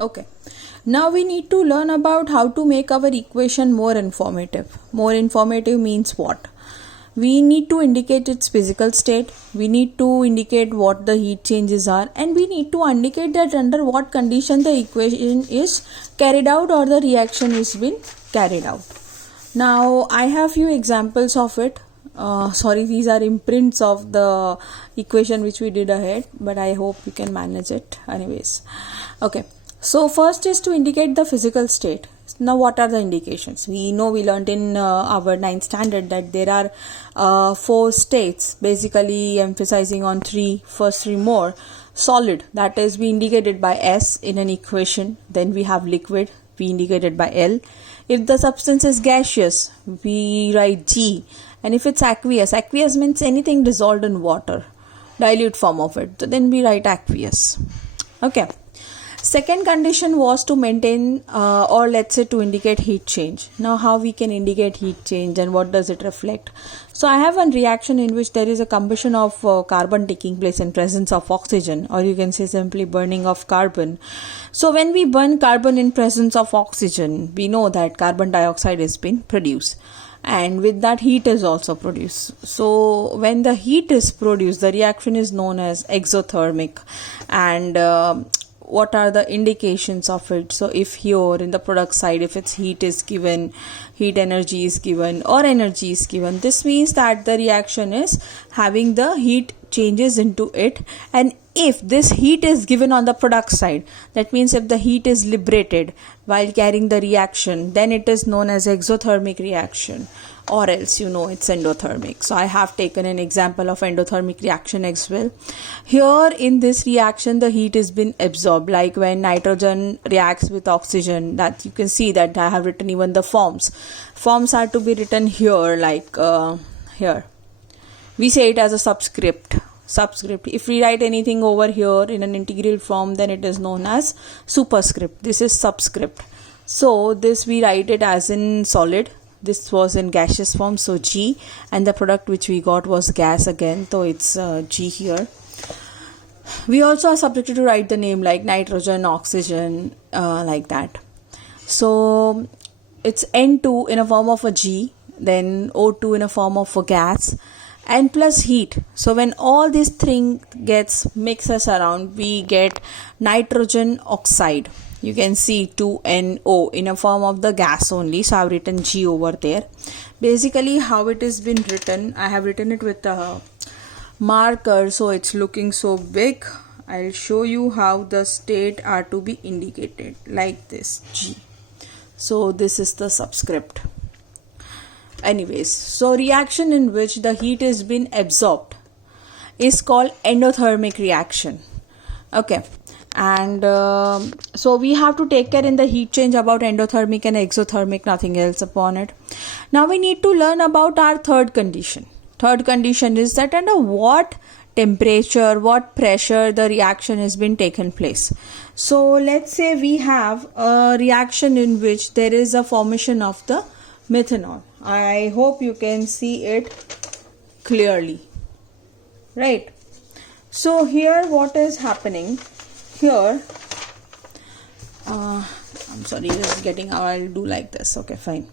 Okay. Now we need to learn about how to make our equation more informative. More informative means what? We need to indicate its physical state, we need to indicate what the heat changes are, and we need to indicate that under what condition the equation is carried out or the reaction is been carried out. Now I have few examples of it. These are imprints of the equation which we did ahead, but I hope you can manage it anyways. Okay, so first is to indicate the physical state. Now what are the indications? We know, we learned in our 9th standard that there are 4 states, basically emphasizing on first three more. Solid, that is we indicated by S in an equation. Then we have liquid, we indicated by L. If the substance is gaseous, we write G. And if it's aqueous means anything dissolved in water, dilute form of it, so then we write aqueous. Okay. Second condition was to maintain or let's say to indicate heat change. Now how we can indicate heat change and what does it reflect? So I have one reaction in which there is a combustion of carbon taking place in presence of oxygen, or you can say simply burning of carbon. So when we burn carbon in presence of oxygen, we know that carbon dioxide is being produced. And with that heat is also produced. So when the heat is produced, the reaction is known as exothermic. And what are the indications of it? So if here in the product side, if its heat is given, heat energy is given or energy is given, this means that the reaction is having the heat changes into it. And if this heat is given on the product side, that means if the heat is liberated while carrying the reaction, then it is known as exothermic reaction, or else it's endothermic. So I have taken an example of endothermic reaction as well. Here in this reaction, the heat has been absorbed, like when nitrogen reacts with oxygen, that you can see that I have written even the forms are to be written here, like here we say it as a subscript. If we write anything over here in an integral form, then it is known as superscript. This is subscript. So this we write it as in solid. This was in gaseous form, so G, and the product which we got was gas again, so it's G here. We also are subjected to write the name like nitrogen, oxygen, like that. So it's N2 in a form of a G, then O2 in a form of a gas, and plus heat. So when all these thing gets mixes around, we get nitrogen oxide. You can see 2NO in a form of the gas only. So I have written G over there. Basically how it has been written, I have written it with a marker, so it's looking so big. I'll show you how the state are to be indicated like this, G. So this is the subscript. Anyways, so reaction in which the heat is been absorbed is called endothermic reaction. Okay. And so we have to take care in the heat change about endothermic and exothermic, nothing else upon it. Now we need to learn about our third condition. Third condition is that under what temperature, what pressure the reaction has been taken place. So let's say we have a reaction in which there is a formation of the methanol. I hope you can see it clearly, right? So here what is happening? Here, I'm sorry, this is getting out. I'll do like this. Okay, fine.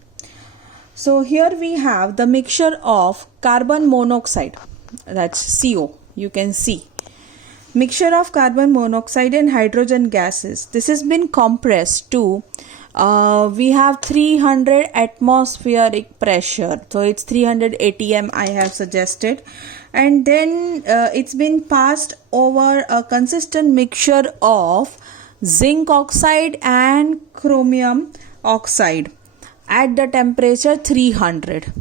So here we have the mixture of carbon monoxide, that's CO, you can see. Mixture of carbon monoxide and hydrogen gases. This has been compressed to, we have 300 atmospheric pressure. So it's 300 atm I have suggested. And then it's been passed over a consistent mixture of zinc oxide and chromium oxide at the temperature 300.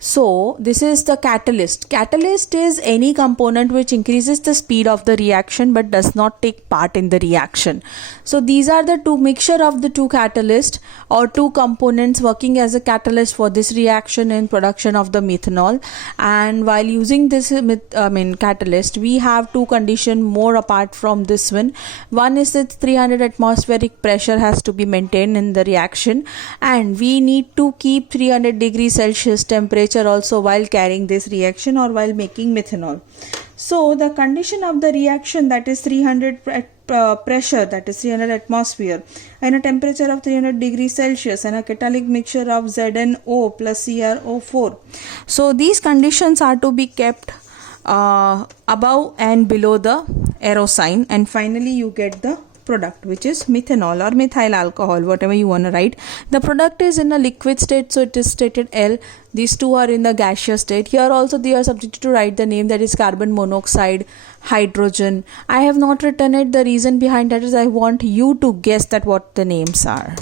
So this is the catalyst. Catalyst is any component which increases the speed of the reaction but does not take part in the reaction. So these are the two mixture of the two catalysts or two components working as a catalyst for this reaction in production of the methanol. And while using this catalyst, we have two conditions more apart from this one. One is that 300 atmospheric pressure has to be maintained in the reaction, and we need to keep 300 degrees Celsius temperature also while carrying this reaction or while making methanol. So the condition of the reaction, that is 300 pressure, that is 300 atmosphere, and a temperature of 300 degrees Celsius, and a catalytic mixture of ZnO plus CrO4. So these conditions are to be kept above and below the arrow sign, and finally you get the product, which is methanol or methyl alcohol, whatever you want to write. The product is in a liquid state, so it is stated L. These two are in the gaseous state. Here also they are subjected to write the name, that is carbon monoxide, hydrogen. I have not written it. The reason behind that is I want you to guess that what the names are.